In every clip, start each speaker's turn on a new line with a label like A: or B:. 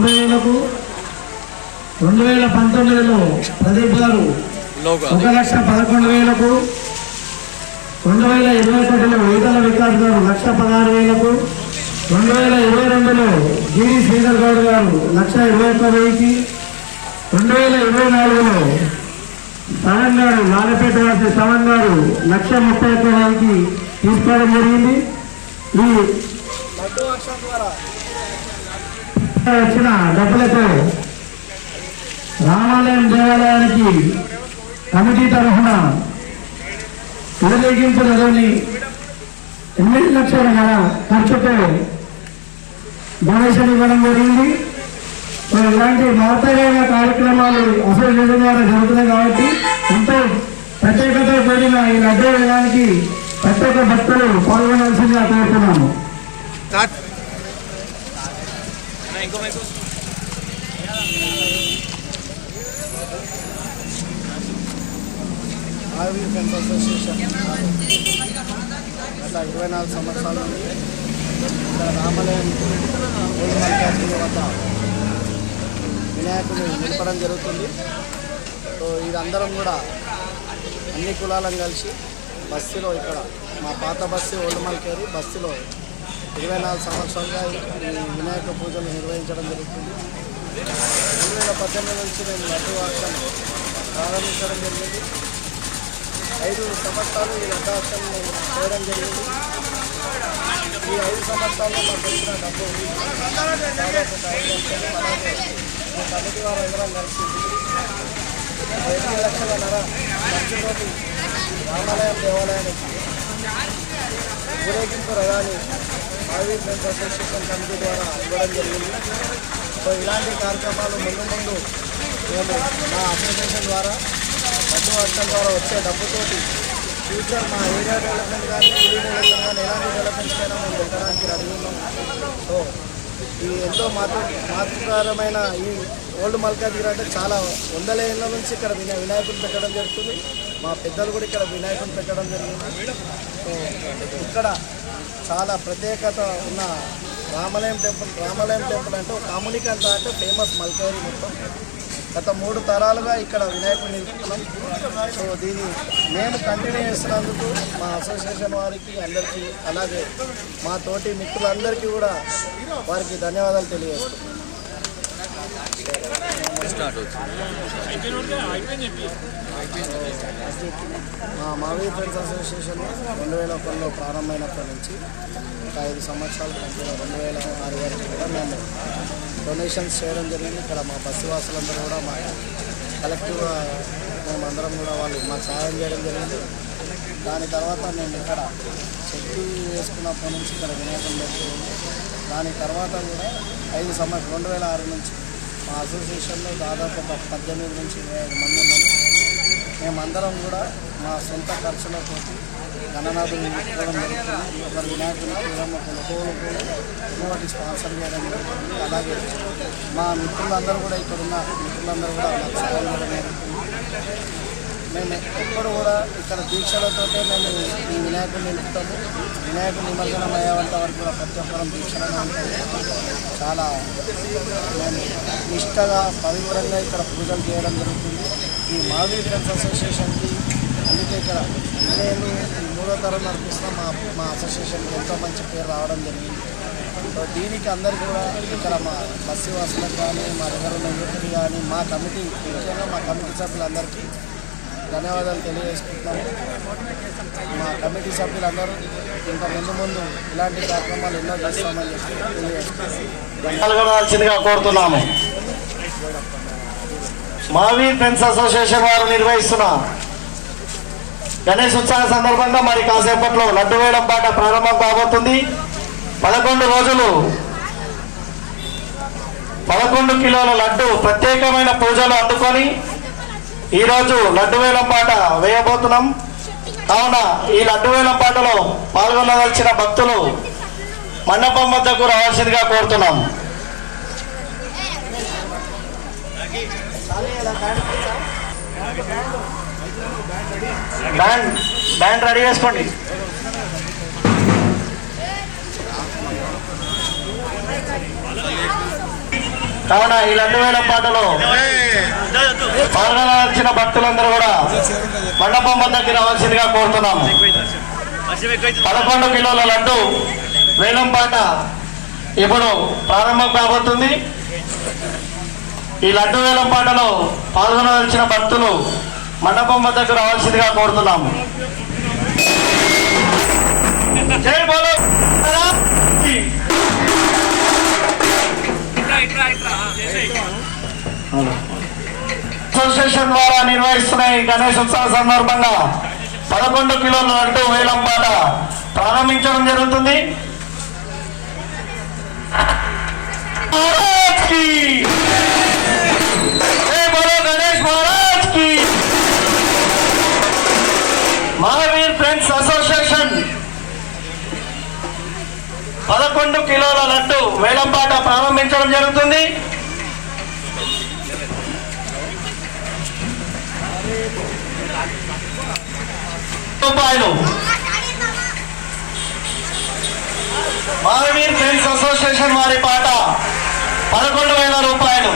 A: తొంభై వేలకు రెండు వేల పంతొమ్మిదిలో ప్రదీప్ గారు ఒక లక్ష పదకొండు వేలకు రెండు వేల ఇరవై ఒకటిలో ఈతల వికాస్ గారు లక్ష పదహారు వేలకు రెండు వేల ఇరవై రెండులో జీడి శ్రీధర్ గౌడ్ గారు లక్ష ఇరవై ఒక్క వెయ్యికి రెండు వేల ఇరవై నాలుగులో సవన్ గారు నాగపేట వాసి సవన్ గారు లక్ష ముప్పై ఒక్క వేలకి తీసుకోవడం జరిగింది. ఈ వచ్చిన డబ్బులతో రామాలయం దేవాలయానికి కమిటీ తరఫున ఊరేగింపు నిధుని ఎనిమిది లక్షల గల ఖర్చుతో డొనేషన్ ఇవ్వడం జరిగింది. మరి ఇలాంటి మహత్తరమైన కార్యక్రమాలు అసలు ద్వారా జరుగుతున్నాయి కాబట్టి ఎంతో ప్రత్యేకత కూడిన ఈ లడ్డూ వేయడానికి ప్రత్యేక భక్తులు పాల్గొనాల్సిందిగా కోరుతున్నాము.
B: ఆర్వీ ఫ్రెండ్స్ అసోసియేషన్ గత ఇరవై నాలుగు సంవత్సరాల నుండి ఇక్కడ రామాలయం ఓల్డ్ వద్ద వినాయకుడు నిలపడం జరుగుతుంది. సో ఇదందరం కూడా అన్ని కులాలను కలిసి బస్సులో ఇక్కడ మా పాత బస్సు ఓల్డ్ మల్కేరి బస్సులో ఇరవై నాలుగు సంవత్సరాలుగా వినాయక పూజలు నిర్వహించడం జరుగుతుంది. రెండు వేల పద్దెనిమిది నుంచి మేము లడ్డు ప్రారంభించడం జరిగింది. ఐదు సంవత్సరాలు ఈ లడ్డాసం చేయడం జరిగింది. ఈ ఐదు సంవత్సరాల్లో మాకు వచ్చిన డబ్బు ఐదు అలాగే మా కమిటీ వారు అందరం కలిసి ఎనిమిది లక్షల నర ఖర్చుతోటి రామాలయం దేవాలయానికి ఊరేగింపు రథాన్ని మావీ ఫ్రెండ్స్ కమిటీ ద్వారా ఇవ్వడం జరిగింది. సో ఇలాంటి కార్యక్రమాలు ముందు ముందు మేము మా అసోసియేషన్ ద్వారా మధ్య వర్షం ద్వారా వచ్చే డబ్బుతోటి ఫ్యూచర్ మా ఏరియా డెవలప్మెంట్ కానీ సిటీ డెవలప్మెంట్ కానీ ఎలాంటి డెవలప్మెంట్స్ అయినా మేము వెళ్ళడానికి రెడీ సో ఈ ఎంతో మాతృ మాతృకారమైన ఈ ఓల్డ్ మల్కాజ్గిరి అంటే చాలా వందల ఏళ్ళ నుంచి ఇక్కడ వినా వినాయకుడు పెట్టడం జరుగుతుంది. మా పెద్దలు కూడా ఇక్కడ వినాయకుడు పెట్టడం జరిగింది. సో ఇక్కడ చాలా ప్రత్యేకత ఉన్న రామాలయం టెంపుల్ రామాలయం టెంపుల్ అంటే ఒక కామునికంత అంటే ఫేమస్ మల్కేరి మొత్తం. గత మూడు తరాలుగా ఇక్కడ వినాయకుడిని నిలుపుతున్నాం సో దీన్ని మేము కంటిన్యూ చేస్తున్నందుకు మా అసోసియేషన్ వారికి అందరికీ అలాగే మా తోటి మిత్రులందరికీ కూడా వారికి ధన్యవాదాలు తెలియజేస్తున్నాం. మా మావీ ఫ్రెండ్స్ అసోసియేషన్ రెండు వేల ఒకటిలో ప్రారంభమైనప్పటి నుంచి ఒక ఐదు సంవత్సరాల రెండు వేల ఆరు వరకు కూడా మేము డొనేషన్స్ చేయడం జరిగింది ఇక్కడ మా బస్సు వాసులందరూ కూడా మా కలెక్టివ్గా మేమందరం కూడా వాళ్ళు మాకు సహాయం చేయడం జరిగింది దాని తర్వాత మేము ఇక్కడ శక్తి వేసుకున్నప్పటి నుంచి ఇక్కడ వినాయకం పెట్టుకుంది దాని తర్వాత కూడా ఐదు సంవత్సరం రెండు వేల ఆరు నుంచి మా అసోసియేషన్లో దాదాపు ఒక పద్దెనిమిది నుంచి ఇరవై ఐదు మంది ఉన్నాము మేమందరం కూడా మా సొంత ఖర్చులతో గణనాథులు ఇవ్వడం జరుగుతుంది. ఒకరు వినాయకుని పూలం ఒకరు కోలు కూడా ఇంకోటి స్పాన్సర్ చేయడం జరుగుతుంది. అలాగే మా మిత్రులందరూ కూడా ఇక్కడ ఉన్న మిత్రులందరూ కూడా మాకు సహాయం చేయడం జరుగుతుంది. మేము ఎప్పుడు కూడా ఇక్కడ దీక్షలతోటే మేము ఈ వినాయకుడిని నిలుపుతాము వినాయకుడు నిమజ్జనం అయ్యేంత వరకు కూడా ప్రతి ఒక్కరం దీక్షలను ఉంటుంది చాలా మేము నిష్టగా పవిత్రంగా ఇక్కడ పూజలు చేయడం జరుగుతుంది. ఈ మావీ ఫ్రెండ్స్ అసోసియేషన్కి అందుకే ఇక్కడ నేను ఈ మూడో తరం నడిపిస్తున్న మా మా అసోసియేషన్కి ఎంతో మంచి పేరు రావడం జరిగింది. సో దీనికి అందరికీ కూడా ఇక్కడ మా బస్సు వాసులకు కానీ మా దగ్గర ఉన్న యూత్కి కానీ మా కమిటీ ముఖ్యంగా మా కమిటీ సభ్యులందరికీ ధన్యవాదాలు తెలియజేసుకుంటున్నాము మా కమిటీ సభ్యులందరూ ఇంకా ముందు ముందు ఇలాంటి కార్యక్రమాలు ఎన్నో చేస్తామని తెలియజేస్తున్నాము
C: కోరుతున్నాము. మావీ ఫ్రెండ్స్ అసోసియేషన్ వారు నిర్వహిస్తున్న గణేష్ ఉత్సవ సందర్భంగా మరి కాసేపట్లో లడ్డు వేయడం పాట ప్రారంభం కాబోతుంది. పదకొండు రోజులు పదకొండు కిలోల లడ్డు ప్రత్యేకమైన పూజలు అందుకొని ఈరోజు లడ్డు వేలం పాట వేయబోతున్నాం. కావున ఈ లడ్డు వేలం పాటలో పాల్గొనదలిచిన భక్తులు మండపం వద్దకు రావాల్సిందిగా కోరుతున్నాం. బ్యాండ్ బ్యాండ్ రెడీ చేసుకోండి.
B: కావున ఈ లడ్డు వేలం పాటలో పాల్గొనాల్సిన భక్తులందరూ కూడా మండపం వద్దకి రావాల్సిందిగా కోరుతున్నాము. పదకొండు కిలోల లడ్డు వేలం పాట ఇప్పుడు ప్రారంభం కాబోతుంది. ఈ లడ్డు వేలం పాటలో పాల్గొనవలసిన భక్తులు మండపం వద్దకు రావాల్సిందిగా కోరుతున్నాము. జై బోలో అసోసియేషన్ ద్వారా నిర్వహిస్తున్న ఈ గణేష్ సందర్భంగా. పదకొండు కిలోల లడ్డు వేలం పాట ప్రారంభించడం జరుగుతుంది. గణేష్ మహారాజ్కి! మహావీర్ ఫ్రెండ్స్ అసోసియేషన్ పదకొండు కిలోల లడ్డు వేలంపాట ప్రారంభించడం జరుగుతుంది. రూపాయలు మహావీర్ ఫ్రెండ్స్ అసోసియేషన్ వారి పాట పదకొండు వేల రూపాయలు.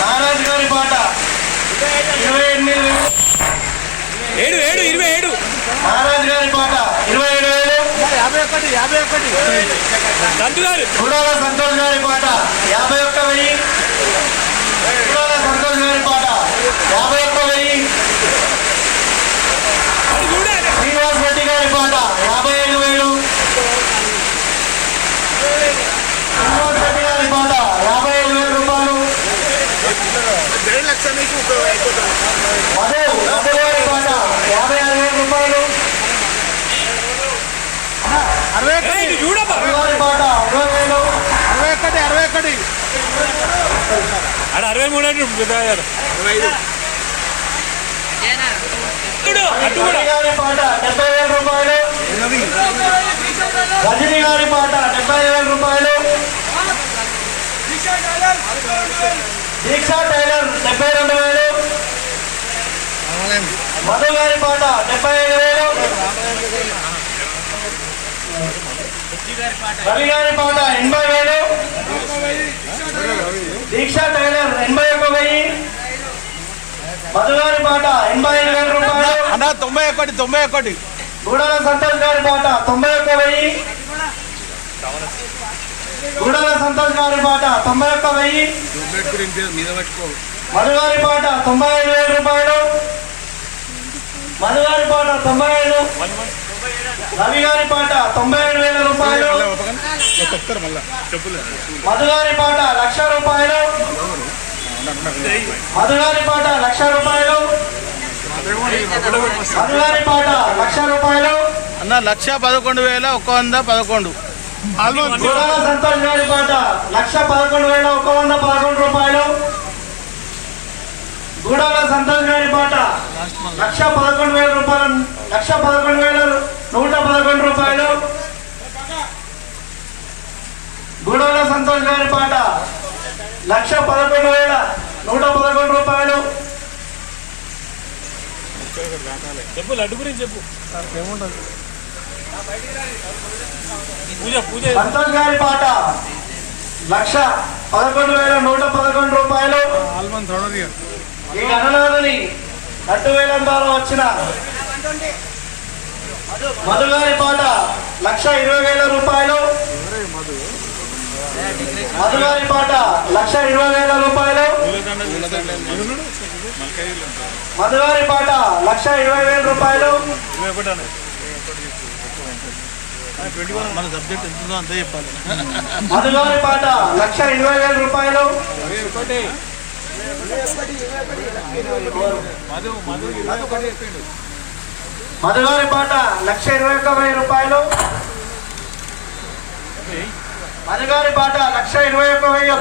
B: నారాజ్ గారి పాట ఇరవై ఎనిమిది
D: ఏడు ఏడు ఇరవై ఏడు.
B: మహారాజ్ గారి పాట ఇరవై ఏడు వేలు.
E: యాభై ఒకటి యాభై ఒకటి.
D: దంతు గారు
B: గుడాల సంతోష్ గారి పాట యాభై ఒక్క వెయ్యి గుడాల సంతోష్ గారి పాట యాభై ఒక్క వెయ్యి
D: అది చూడాలి
B: శ్రీనివాస్ రెడ్డి గారి పాట యాభై ఐదు వేలు శ్రీనివాస్ రెడ్డి గారి పాట యాభై ఐదు వేల రూపాయలు
E: రెండు లక్షల మీకు
B: మధు మధు గారి పాట యాభై ఆరు వేల రూపాయలు వేలు.
E: అరవై
D: మూడు అంటే పెద్దయ్యారు. చూడు అటు కూడా.
B: రజనీ గారి పాట డెబ్బై వేల రూపాయలు. రజనీ గారి పాట డెబ్బై వేల రూపాయలు. దీక్షా టైలర్ డెబ్బై రెండు వేలు. మధు గారి పాట డెబ్బై ఐదు వేలు రవి గారి పాట ఎనభై వేలు. దీక్షా టైలర్ ఎనభై ఒక వెయ్యి. మధు గారి పాట ఎనభై ఐదు వేల రూపాయలు.
E: అన్న తొంభై ఒకటి తొంభై ఒకటి
B: గూడాల సంతోష్ గారి పాట తొంభై ఒక్క వెయ్యి. గూడాల సంతోష్ గారి పాట తొంభై ఒక్క వెయ్యి.
E: మీద పెట్టుకో
B: మధు గారి పాట తొంభై ఐదు వేల రూపాయలు. మధు గారి పాట తొంభై ఐదు. రవి గారి పాట తొంభై ఐదు వేల రూపాయలు. మధు గారి పాట లక్ష రూపాయలు. మధు గారి పాట లక్ష రూపాయలు. మధు గారి పాట లక్ష రూపాయలు.
E: అన్న లక్ష పదకొండు వేల ఒక వంద పదకొండు.
B: సంతోష్ గారి పాట లక్ష పదకొండు వేల ఒక వంద పదకొండు రూపాయలు. గూడాల సంతోష్ గారి పాట లక్ష పదకొండు వేల రూపాయలు లక్ష పదకొండు వేల నూట పదకొండు రూపాయలు. గూడాల సంతోష్ గారి పాట. లక్ష పదకొండు వేల నూట పదకొండు రూపాయలు.
D: చెప్పు లడ్డు గురించి చెప్పు. పూజ పూజ.
B: సంతోష్ గారి పాట. లక్ష పదకొండు వేల నూట పదకొండు రూపాయలు. ఈ గణనాథుని లడ్డు వేలం ద్వారా వచ్చిన మధు గారి పాట లక్ష ఇరవై వేల రూపాయలు. మధు గారి పాట లక్ష ఇరవై వేల రూపాయలు. మధు గారి పాట లక్ష ఇరవై వేల రూపాయలు.
E: మన సబ్జెక్ట్ ఎంత అంతే చెప్పాలి
B: మధు గారి పాట లక్ష ఇరవై వేల రూపాయలు.
D: మధు మధు ఇరవై ఒకటి చెప్పిండు
B: మధు గారి పాట లక్ష ఇరవై ఒక్క వెయ్యి రూపాయలు. మధు గారి పాట లక్ష ఇరవై ఒక్క వెయ్యి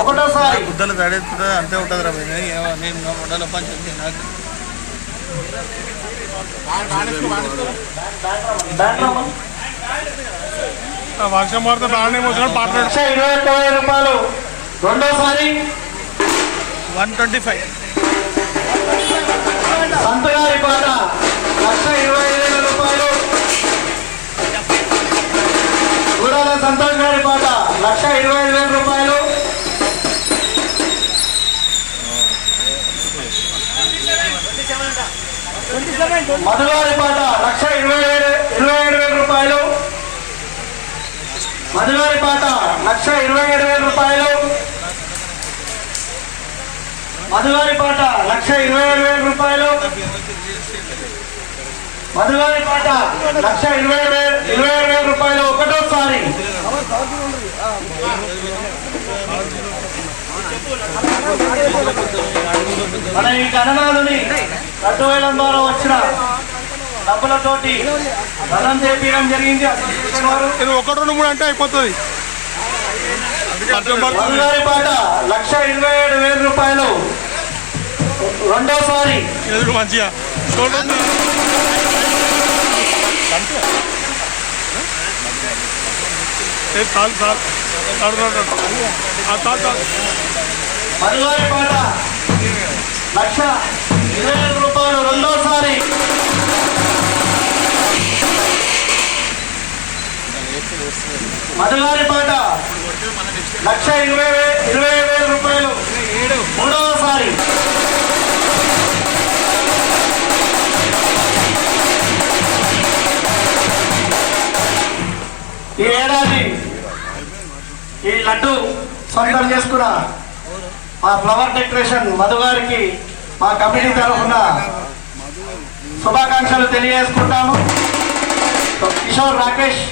B: ఒకటోసారి.
E: గుద్దలు తడేస్తుంటే అంతే ఉంటుంది రా. నేను నాకు.
D: వర్షం పడితే బాగానే మోసాడు పాట
B: లక్ష ఇరవై ఒక్క వెయ్యి రూపాయలు. రెండోసారి.
E: One twenty five.
B: సంత గారి పాట. లక్ష సంతోష్ గారి పాట లక్ష ఇరవై ఐదు వేల రూపాయలు. మధుగారి పాట లక్ష ఇరవై ఏడు ఇరవై ఏడు వేల రూపాయలు. మధుగారి పాట లక్ష ఇరవై ఏడు వేల రూపాయలు. మధుగారి పాట లక్ష ఇరవై ఏడు వేల రూపాయలు. మధుగారి పాట లక్ష ఇరవై ఏడు ఇరవై ఏడు వేల రూపాయలు. ఒక మన ఈ రెండు వేల ద్వారా వచ్చిన డబ్బులతోటి ధనం చేపించడం జరిగింది
D: ఒకటి రెండు మూడు అంటే అయిపోతుంది.
B: మధుగారి పాట లక్ష ఇరవై ఏడు వేల రూపాయలు. రెండోసారి.
D: ఎదురు మంచిగా?
B: మధుగారి పాట లక్ష ఇరవై వేల రూపాయలు రెండోసారి. మధుగారి పాట. లక్ష ఇరవై ఇరవై వేల రూపాయలు. మూడవసారి ఈ ఏడాది ఈ లడ్డు సొంతం చేసుకున్న మా ఫ్లవర్ డెకరేషన్ మధు గారికి మా కమిటీ తరఫున శుభాకాంక్షలు తెలియజేసుకుంటాము కిషోర్ రాకేష్